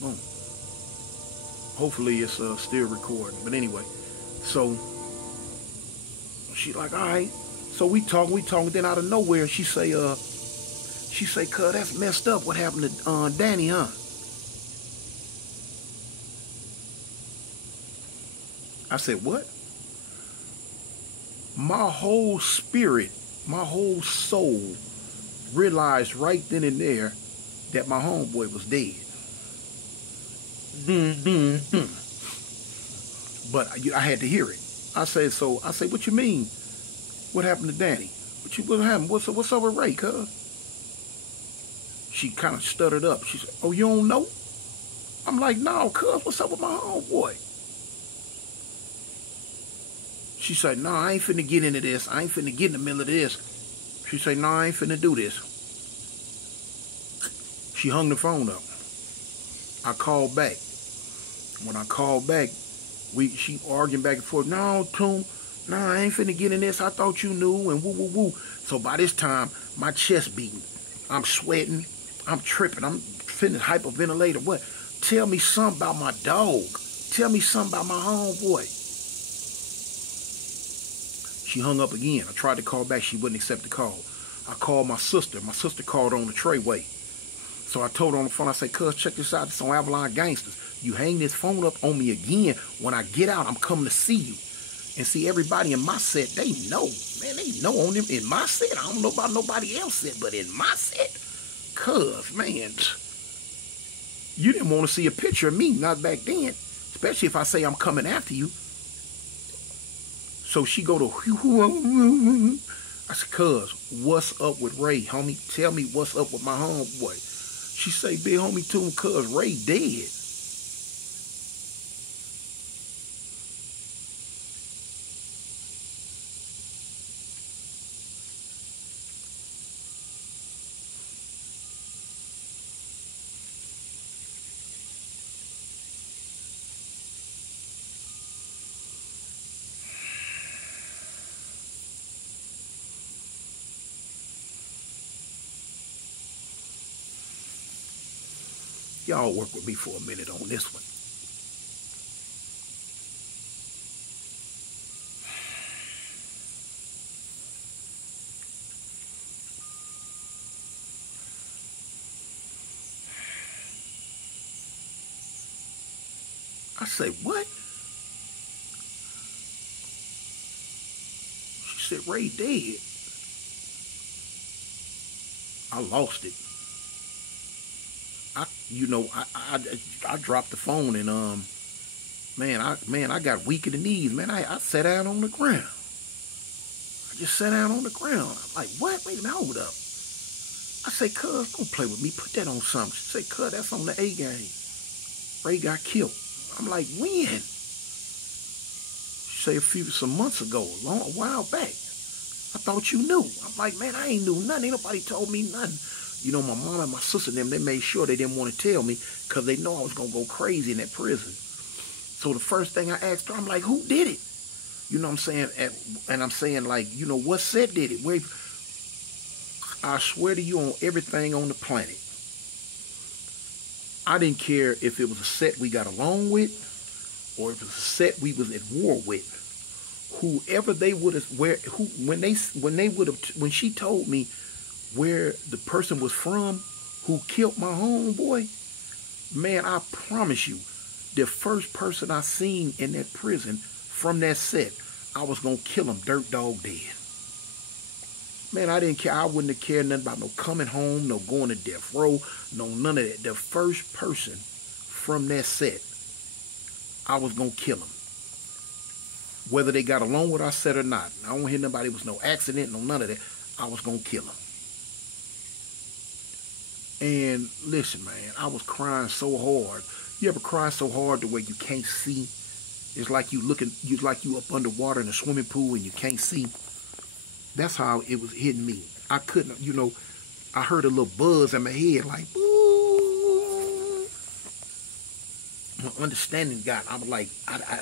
boom. Hopefully it's still recording. But anyway, so she like, all right. So we talk. Then out of nowhere, she say, cuz that's messed up. What happened to Danny, huh? I said, what? My whole spirit, my whole soul realized right then and there that my homeboy was dead. But I had to hear it. I said, what you mean? What happened to Danny? What happened? What's up with Ray, cuz? She kind of stuttered up. She said, oh, you don't know? I'm like, no, cuz, what's up with my homeboy? She said, no, I ain't finna get into this. I ain't finna get in the middle of this. She said, no, I ain't finna do this. She hung the phone up. I called back. When I called back, she arguing back and forth. No, Toom, no, I ain't finna get in this. I thought you knew, and woo, woo, woo. So by this time, my chest beating. I'm sweating. I'm tripping. I'm finna hyperventilate or what? Tell me something about my dog. Tell me something about my homeboy. She hung up again. I tried to call back. She wouldn't accept the call. I called my sister. My sister called on the treyway. So I told her on the phone, I said, cuz, check this out. It's on Avalon Gangsters. You hang this phone up on me again. When I get out, I'm coming to see you. And see, everybody in my set, they know. Man, they know on them. In my set, I don't know about nobody else set, but in my set, cuz, man, you didn't want to see a picture of me, not back then. Especially if I say I'm coming after you. So she go to, I said, cuz, what's up with Ray, homie? Tell me what's up with my homeboy. She say, big homie, to him, cuz, Ray dead. Y'all work with me for a minute on this one. I say, what? She said, Ray dead. I lost it. I dropped the phone and I got weak in the knees, man. I sat down on the ground. I just sat down on the ground. I'm like, what? Wait a minute, hold up. I say, cuz, don't play with me. Put that on something. She say, cuz, that's on the A game. Ray got killed. I'm like, when? She say some months ago, a while back. I thought you knew. I'm like, man, I ain't knew nothing. Ain't nobody told me nothing. You know, my mom and my sister and them, they made sure they didn't want to tell me because they know I was going to go crazy in that prison. So the first thing I asked her, I'm like, who did it? You know what I'm saying? And I'm saying, like, you know, what set did it? Wait, I swear to you on everything on the planet. I didn't care if it was a set we got along with or if it was a set we was at war with. Whoever they would have, when she told me where the person was from who killed my homeboy, man, I promise you, the first person I seen in that prison from that set, I was gonna kill him dirt dog dead. Man, I didn't care. I wouldn't have cared nothing about no coming home, no going to death row, no none of that. The first person from that set, I was gonna kill him. Whether they got along with our set or not. I don't hear nobody, it was no accident, no none of that. I was gonna kill him. And listen, man, I was crying so hard. You ever cry so hard the way you can't see? It's like you up underwater in a swimming pool and you can't see. That's how it was hitting me. I couldn't, you know, I heard a little buzz in my head like, ooh. My understanding I'm like,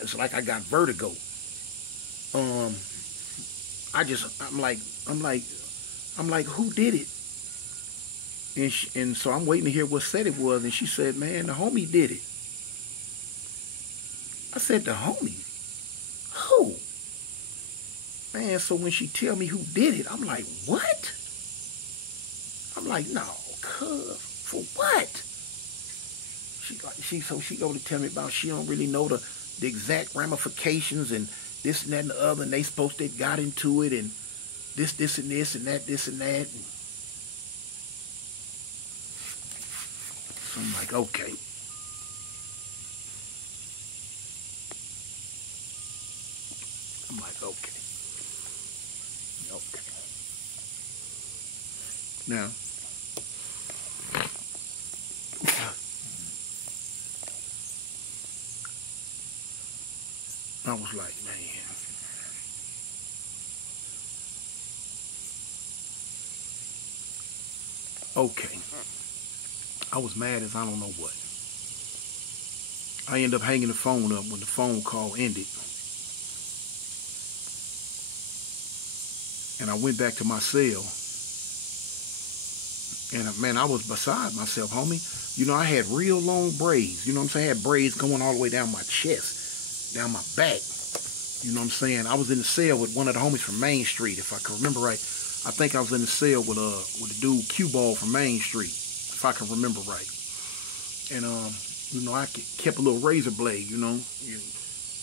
it's like I got vertigo. I'm like, who did it? And so I'm waiting to hear what set it was. And she said, man, the homie did it. I said, the homie? Who? Man, so when she tell me who did it, I'm like, what? I'm like, no, cuz, for what? She go to tell me about she don't really know the exact ramifications and this and that and the other, and they supposed to got into it and this and this and that, this and that. And so I'm like, okay. I'm like, okay. Okay. Now, I was like, man. Okay. I was mad as I don't know what. I ended up hanging the phone up when the phone call ended. And I went back to my cell. And man, I was beside myself, homie. You know, I had real long braids. You know what I'm saying? I had braids going all the way down my chest, down my back. You know what I'm saying? I was in the cell with one of the homies from Main Street, if I can remember right. I think I was in the cell with the dude Q-Ball from Main Street, if I can remember right. And you know, I kept a little razor blade. You know,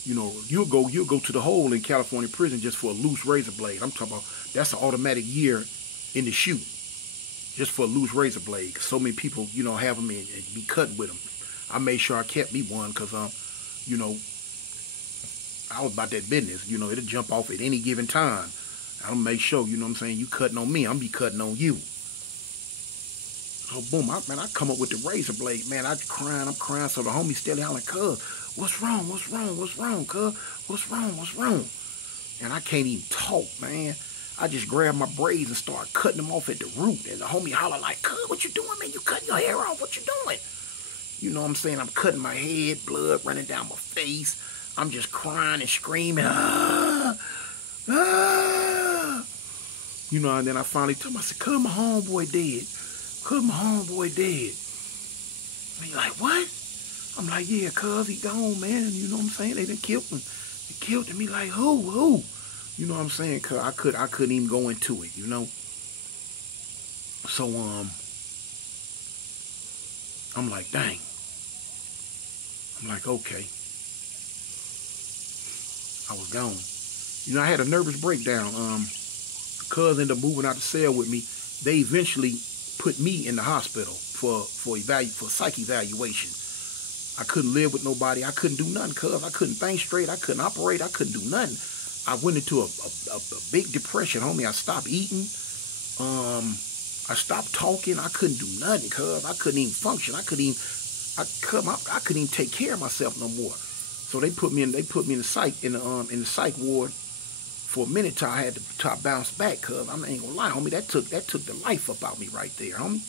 you'll go to the hole in California prison just for a loose razor blade. I'm talking about that's an automatic year in the chute, just for a loose razor blade. Cause so many people, you know, have them and be cutting with them. I made sure I kept me one because you know, I was about that business. You know, it'll jump off at any given time. I'll make sure, you know what I'm saying, you cutting on me, I'm be cutting on you. So boom, man, I come up with the razor blade, man. I'm crying. So the homie still hollering, cuz, what's wrong, cuz? What's wrong? And I can't even talk, man. I just grabbed my braids and started cutting them off at the root. And the homie holler like, cuz, what you doing, man? You cutting your hair off, what you doing? You know what I'm saying? I'm cutting my head, blood running down my face. I'm just crying and screaming, You know, and then I finally told him, I said, cuz, my homeboy dead. Cuz, my homeboy dead. And he like, what? I'm like, yeah, cuz, he gone, man. You know what I'm saying? They done killed him. They killed him. He like, who? You know what I'm saying? Cuz I couldn't even go into it, you know? So, I'm like, dang. I'm like, okay. I was gone. You know, I had a nervous breakdown. Cuz ended up moving out the cell with me. They eventually put me in the hospital for psych evaluation. I couldn't live with nobody. I couldn't do nothing, cuz. I couldn't think straight. I couldn't operate. I couldn't do nothing. I went into a big depression, homie. I stopped eating. I stopped talking. I couldn't do nothing, cuz. I couldn't even function. I couldn't even take care of myself no more. So they put me in the psych ward for a minute till I had to bounce back, cuz I ain't gonna lie, homie, that took the life up out me right there, homie.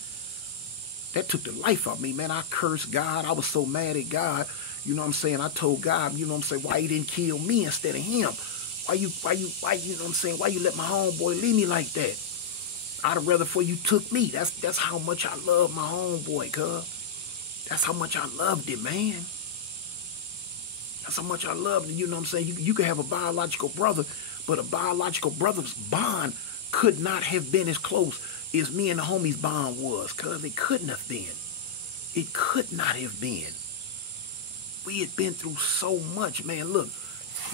That took the life out of me, man. I cursed God. I was so mad at God. You know what I'm saying? I told God, you know what I'm saying, why he didn't kill me instead of him? Why you know what I'm saying? Why you let my homeboy leave me like that? I'd have rather for you took me. That's how much I love my homeboy, cuz. That's how much I loved him, man. That's how much I loved him. You know what I'm saying? You could have a biological brother, but a biological brother's bond could not have been as close as me and the homie's bond was, cuz it couldn't have been. It could not have been. We had been through so much, man. Look,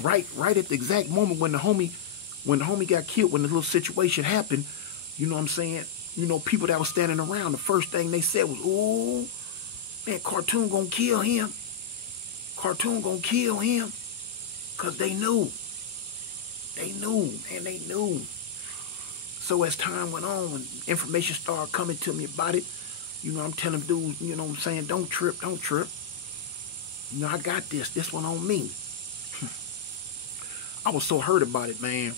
right at the exact moment when the homie got killed, when the little situation happened, you know what I'm saying? You know, people that were standing around, the first thing they said was, "Oh, man, Cartoon gonna kill him. Cartoon gonna kill him." Cause they knew. They knew. So as time went on, when information started coming to me about it, you know, I'm telling dudes, you know what I'm saying, don't trip. You know, I got this. This one on me. I was so hurt about it, man,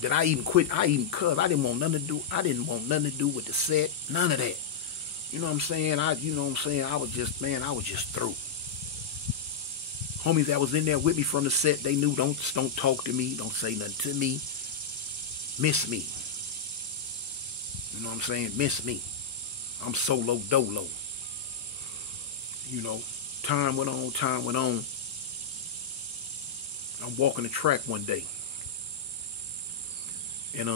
that I even quit. I didn't want nothing to do with the set. None of that. You know what I'm saying? I was just through. Homies that was in there with me from the set, they knew don't talk to me, don't say nothing to me. Miss me. You know what I'm saying? Miss me. I'm solo dolo. You know, time went on, time went on. I'm walking the track one day, and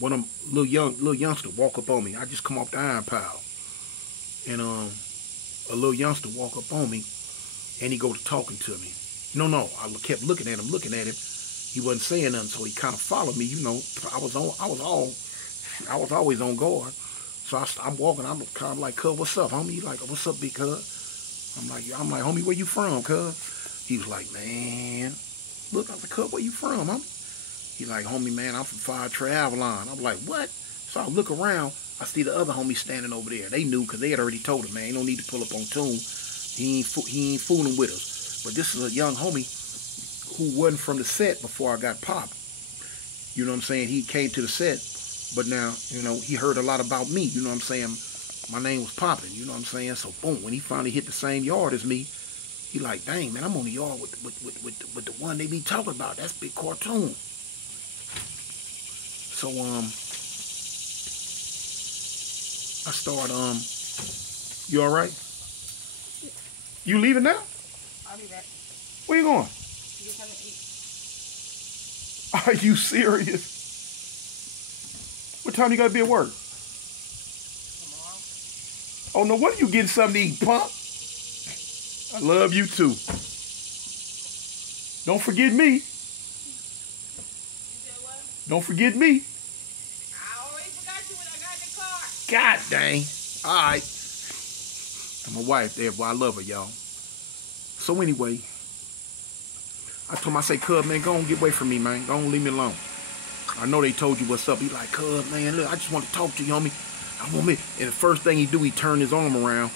one of them little youngster walk up on me. I just come off the iron pile, and a little youngster walk up on me, and he go to talking to me. No, I kept looking at him. He wasn't saying nothing, so he kind of followed me. You know, I was always on guard. So I'm walking. I'm kind of like, cuz, what's up, homie? He like, what's up, big cuz? I'm like, homie, where you from, cuz? He was like, man, look, I was like, cuz, where you from, homie? He like, homie, man, I'm from Fire Avalon. I'm like, what? So I look around. I see the other homies standing over there. They knew because they had already told him, man, ain't no need to pull up on tune. He ain't fooling with us. But this is a young homie who wasn't from the set before I got popped. You know what I'm saying? He came to the set, but now, you know, he heard a lot about me. You know what I'm saying? My name was popping. You know what I'm saying? So boom, when he finally hit the same yard as me, he like, dang, man, I'm on the yard with the one they be talking about. That's Big Cartoon. So I start you all right? You leaving now? I'll be back. Where you going? You get something to eat. Are you serious? What time you gotta be at work? Tomorrow. Oh no, what are you getting something to eat, punk? I love you too. Don't forget me. You said what? Don't forget me. I already forgot you when I got in the car. God dang. Alright. And my wife there, boy, I love her, y'all. So anyway, I told him, I say, cuz, man, go on, get away from me, man. Go on, leave me alone. I know they told you what's up. He like, cuz, man, look, I just want to talk to you, homie. I want me. And the first thing he do, he turned his arm around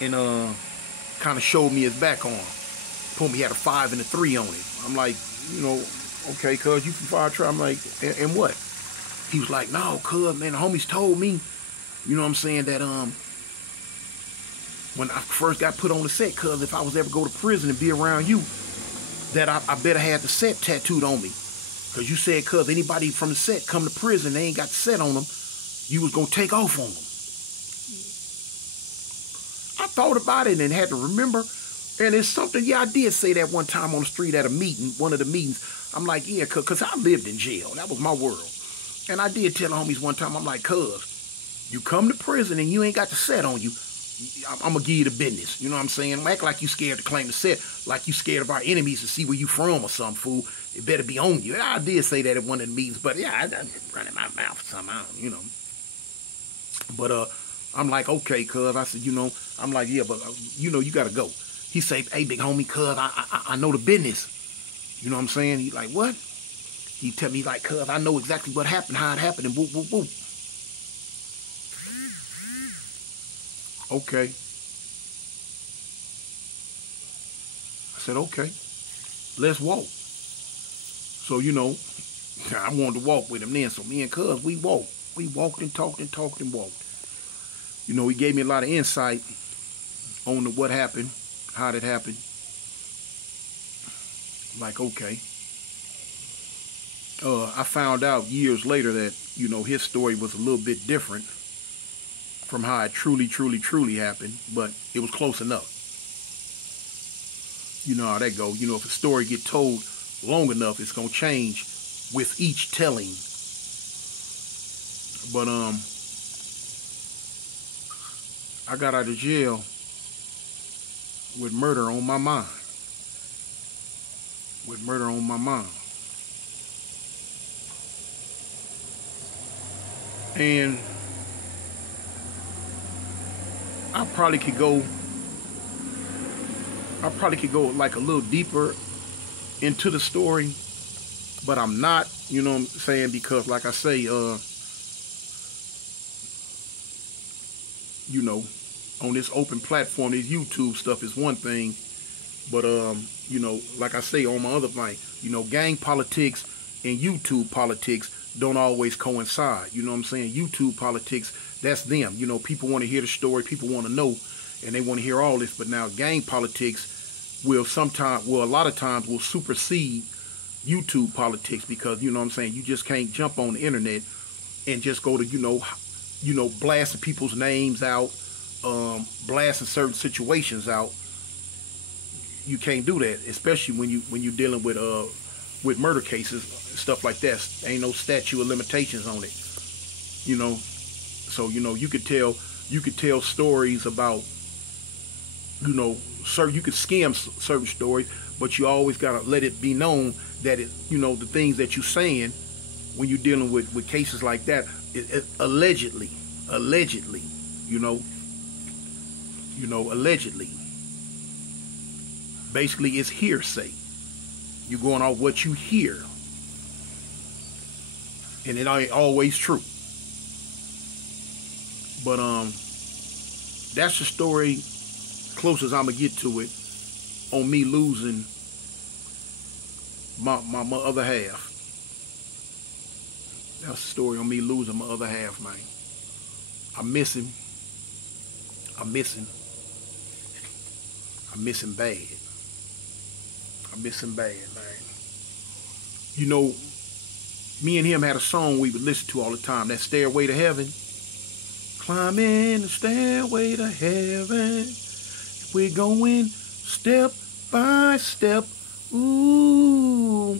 and kind of showed me his back arm. Told me he had a 5 and a 3 on it. I'm like, you know, okay, cuz, you from Fire Tribe? I'm like, and what? He was like, no, cuz, man, the homies told me, you know what I'm saying, that when I first got put on the set, cuz, if I was ever go to prison and be around you, that I better have the set tattooed on me. Because you said, cuz, anybody from the set come to prison, they ain't got the set on them, you was going to take off on them. I thought about it and had to remember. And it's something, yeah, I did say that one time on the street at a meeting, one of the meetings. I'm like, yeah, because I lived in jail. That was my world. And I did tell the homies one time, I'm like, cuz, you come to prison and you ain't got the set on you, I'm going to give you the business. You know what I'm saying? Act like you scared to claim the set, like you scared of our enemies to see where you from or something, fool. It better be on you. And I did say that at one of the meetings, but yeah, I'm just running my mouth somehow, you know. But I'm like, okay, cuz. I said, you know, I'm like, yeah, but, you know, you got to go. He say, hey, big homie, cuz, I know the business. You know what I'm saying? He like, what? He tell me, like, cuz, I know exactly what happened, how it happened, and whoop, whoop, whoop. Okay. I said, okay, let's walk. So, you know, I wanted to walk with him then. So me and cuz, we walked. We walked and talked and talked and walked. You know, he gave me a lot of insight on what happened, how it happened. Like, okay. I found out years later that, you know, his story was a little bit different from how it truly happened, but it was close enough. You know how that go. You know, if a story get told long enough, it's gonna change with each telling. But I got out of jail with murder on my mind. With murder on my mind. And I probably could go like a little deeper into the story, but I'm not, you know what I'm saying, because like I say, you know, on this open platform, this YouTube stuff is one thing, but you know, like I say on my other thing, you know, gang politics and YouTube politics don't always coincide. You know what I'm saying? YouTube politics, that's them. You know, people want to hear the story, people want to know, and they want to hear all this. But now gang politics will a lot of times will supersede YouTube politics, because, you know what I'm saying, you just can't jump on the internet and just go to, you know, you know, blasting people's names out, blasting certain situations out. You can't do that, especially when you're dealing with murder cases, stuff like that. Ain't no statute of limitations on it, you know. So you know you could tell stories about, you know, you could skim certain stories, but you always gotta let it be known that it, you know, the things that you're saying when you're dealing with cases like that, allegedly, you know, allegedly. Basically, it's hearsay. You're going off what you hear, and it ain't always true. But that's the story, closest I'm gonna get to it, on me losing my other half. That's the story on me losing my other half, man. I miss him. I miss him. I miss him bad. I miss him bad, man. You know, me and him had a song we would listen to all the time. That Stairway to Heaven. Climbing the stairway to heaven. We're going step by step. Ooh.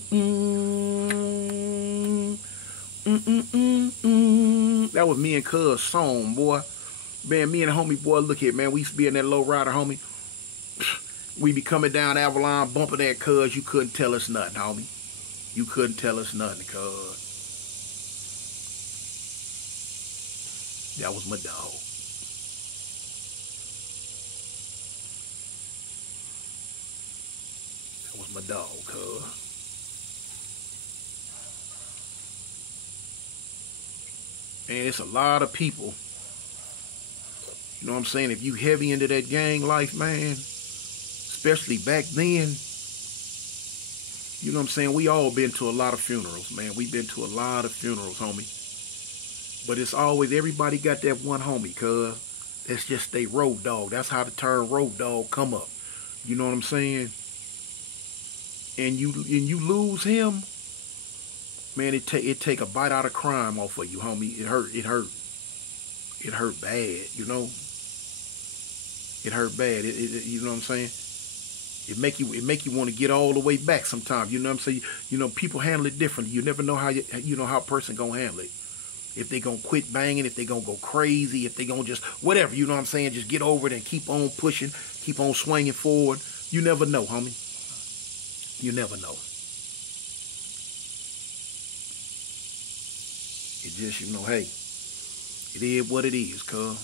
That was me and Cuz song, boy. Man, me and the homie, boy, look here, man. We used to be in that low rider, homie. We be coming down Avalon, bumping that Cuz. You couldn't tell us nothing, homie. You couldn't tell us nothing, Cuz. That was my dog. That was my dog, Cuz. And it's a lot of people, you know what I'm saying, if you heavy into that gang life, man, especially back then, you know what I'm saying, we all been to a lot of funerals, man. We been to a lot of funerals, homie. But it's always, everybody got that one homie, cuz that's just they road dog. That's how the term road dog come up. You know what I'm saying? And you lose him, man, it take a bite out of crime off of you, homie. It hurt bad, you know. It hurt bad. You know what I'm saying? It make you want to get all the way back sometimes. You know what I'm saying? You know, people handle it differently. You never know how how a person gonna handle it. If they gonna quit banging, if they gonna go crazy, if they gonna just whatever. You know what I'm saying? Just get over it and keep on pushing, keep on swinging forward. You never know, homie. You never know. It just, you know, hey, it is what it is, cuz.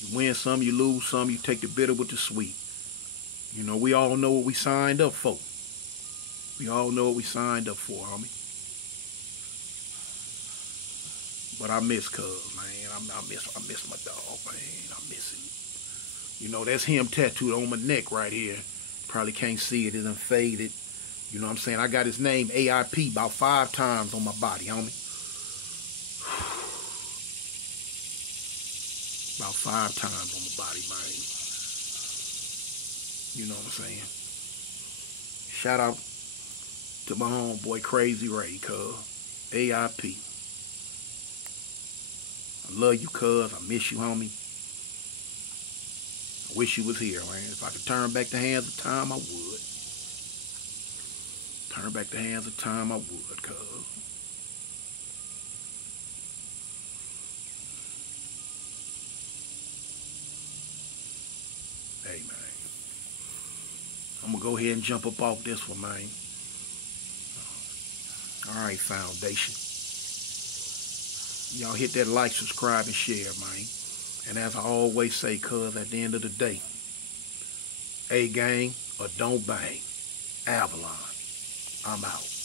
You win some, you lose some, you take the bitter with the sweet. You know, we all know what we signed up for. We all know what we signed up for, homie. But I miss Cuz, man. I miss my dog, man. I miss him. You know, that's him tattooed on my neck right here. Probably can't see it. It done faded. You know what I'm saying? I got his name, AIP, about 5 times on my body, homie. About 5 times on my body, man. You know what I'm saying? Shout out to my homeboy Crazy Ray, cuz. AIP. I love you, cuz. I miss you, homie. I wish you was here, man. If I could turn back the hands of time, I would. Turn back the hands of time, I would, cuz. Hey, man. I'm going to go ahead and jump up off this one, man. All right, Foundation. Y'all hit that like, subscribe, and share, man. And as I always say, cuz, at the end of the day, A gang or don't bang. Avalon. I'm out.